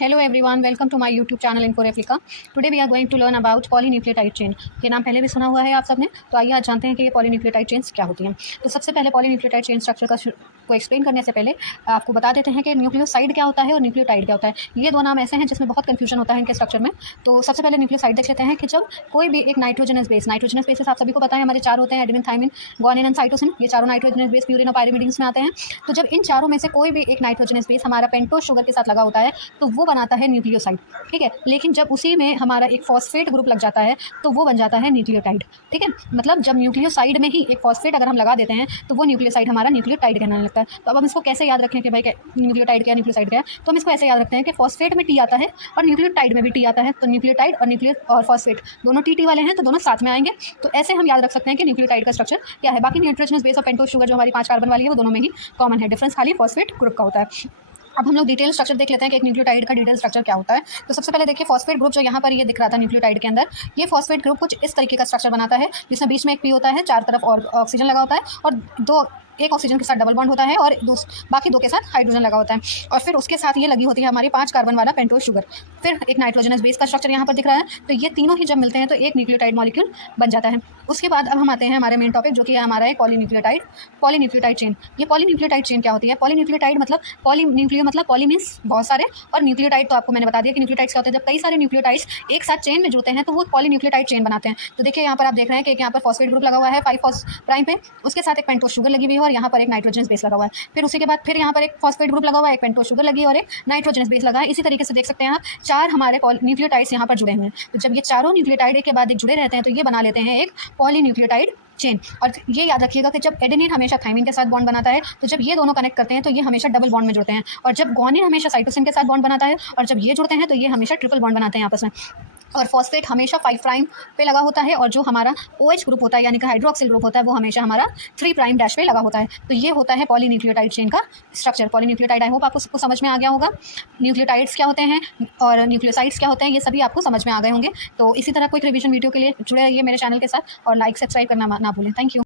Hello everyone, welcome to my YouTube channel Info Replica. Today we are going to learn about polynucleotide chain. ये नाम पहले भी सुना हुआ है आप सबने, तो आइए आज जानते हैं कि ये polynucleotide chains क्या होती हैं। तो सबसे पहले polynucleotide chain स्ट्रक्चर को एक्सप्लेन करने से पहले आपको बता देते हैं कि न्यूक्लियोसाइड क्या होता है और न्यूक्लियोटाइड क्या होता है। ये दो नाम ऐसे हैं जिसमें बहुत कन्फ्यूजन होता है इनके स्ट्रक्चर में। तो सबसे पहले न्यूक्लियोसाइड देख लेते हैं कि जब कोई भी एक नाइट्रोजनस बेस आप सभी को पता है हमारे चार होते हैं, adenine, thymine, guanine and cytosine. ये चारों नाइट्रोजनस बेस प्यूरिन और पायरिमिडीन्स में आते हैं। तो जब इन चारों में से कोई भी एक नाइट्रोजनस बेस हमारा पेंटोज शुगर के साथ लगा होता है तो वो बनाता है न्यूक्लियोसाइड, ठीक है। लेकिन जब उसी में हमारा एक फॉस्फेट ग्रुप लग जाता है तो वो बन जाता है न्यूक्लियोटाइड, ठीक है। मतलब जब न्यूक्लियोसाइड में ही एक फॉस्फेट अगर हम लगा देते हैं तो वो न्यूक्लियोसाइड हमारा न्यूक्लियोटाइड कहलाने लगता है। तो अब हम इसको कैसे याद रखें कि भाई न्यूक्लियोटाइड क्या न्यूक्लियोसाइड क्या है, तो हम इसको ऐसे याद रखते हैं कि फॉस्फेट में टी आता है और न्यूक्लियोटाइड में भी टी आता है। तो न्यूक्लियोटाइड और और फॉस्फेट दोनों टी वाले हैं तो दोनों साथ में आएंगे। तो ऐसे हम याद रख सकते हैं कि न्यूक्लियोटाइड का स्ट्रक्चर क्या है। बाकी नाइट्रोजनस बेस और पेंटोज शुगर जो हमारी 5 कार्बन वाली है वो दोनों में ही कॉमन है, डिफरेंस खाली फॉस्फेट ग्रुप का होता है। अब हम लोग डिटेल स्ट्रक्चर देख लेते हैं कि एक न्यूक्लियोटाइड का डिटेल स्ट्रक्चर क्या होता है। तो सबसे पहले देखिए फॉस्फेट ग्रुप जो यहाँ पर ये दिख रहा था न्यूक्लियोटाइड के अंदर, ये फॉस्फेट ग्रुप कुछ इस तरीके का स्ट्रक्चर बनाता है जिसमें बीच में एक पी होता है, चार तरफ और ऑक्सीजन लगा होता है और एक ऑक्सीजन के साथ डबल बॉन्ड होता है और बाकी दो के साथ हाइड्रोजन लगा होता है। और फिर उसके साथ ये लगी होती है हमारी 5 कार्बन वाला पेंटोज शुगर। फिर एक नाइट्रोजनस बेस का स्ट्रक्चर यहाँ पर दिख रहा है। तो ये तीनों ही जब मिलते हैं तो एक न्यूक्लियोटाइड मॉलिक्यूल बन जाता है। उसके बाद अब हम आते हैं हमारे मेन टॉपिक जो कि है हमारा एक पॉलीन्यूक्लियोटाइड चेन। ये पॉलीन्यूक्लियोटाइड चेन क्या होती है? पॉलीन्यूक्लियोटाइड मतलब पॉलीन्यूक्लियो मतलब पॉली मीन्स बहुत सारे, और न्यूक्लियोटाइड तो आपको मैंने बता दिया कि न्यूक्लियोटाइड्स क्या होते हैं। जब कई सारे न्यूक्लियोटाइड्स एक साथ चेन में जुड़ते हैं तो वो पॉलीन्यूक्लियोटाइड चेन बनाते हैं। तो देखिए यहाँ पर आप देख रहे हैं कि यहाँ पर फॉस्फेट ग्रुप लगा हुआ है 5 प्राइम पे, उसके साथ एक पेंटोज शुगर लगी हुई है और यहाँ पर एक नाइट्रोजन बेस लगा हुआ है। फिर उसी के बाद फिर यहाँ पर एक फॉस्फेट ग्रुप लगा हुआ है, एक पेंटोज शुगर लगी है और एक नाइट्रोजन बेस लगा है। इसी तरीके से देख सकते हैं आप 4 हमारे न्यूक्लियोटाइड्स यहाँ पर जुड़े हुए हैं। तो जब ये चारों न्यूक्लियोटाइड एक के बाद एक जुड़े रहते हैं तो ये बना लेते हैं एक पॉलीन्यूक्लियोटाइड चेन। और ये याद रखिएगा कि जब एडेनिन हमेशा थाइमिन के साथ बॉन्ड बनाता है तो जब ये दोनों कनेक्ट करते हैं तो ये हमेशा डबल बॉन्ड में जुड़ते हैं, और जब गुआनिन हमेशा साइटोसिन के साथ बॉन्ड बनाता है और जब ये जुड़ते हैं तो ये हमेशा ट्रिपल बॉन्ड बनाते हैं आपस में। और फॉस्फेट हमेशा 5 प्राइम पे लगा होता है और जो हमारा OH ग्रुप होता है यानी कि हाइड्रोक्सिल ग्रुप होता है वो हमेशा हमारा 3 प्राइम डैश पे लगा होता है। तो ये होता है पॉलीन्यूक्लियोटाइड चेन का स्ट्रक्चर। पॉलीन्यूक्लियोटाइड आई होप आपको सबको समझ में आ गया होगा। न्यूक्लियोटाइड्स क्या होते हैं और न्यूक्लियोसाइड्स क्या होते हैं ये सभी आपको समझ में आ गए होंगे। तो इसी तरह कोई रिवीजन वीडियो के लिए जुड़े रहिए मेरे चैनल के साथ और लाइक सब्सक्राइब करना ना भूलें। Thank you.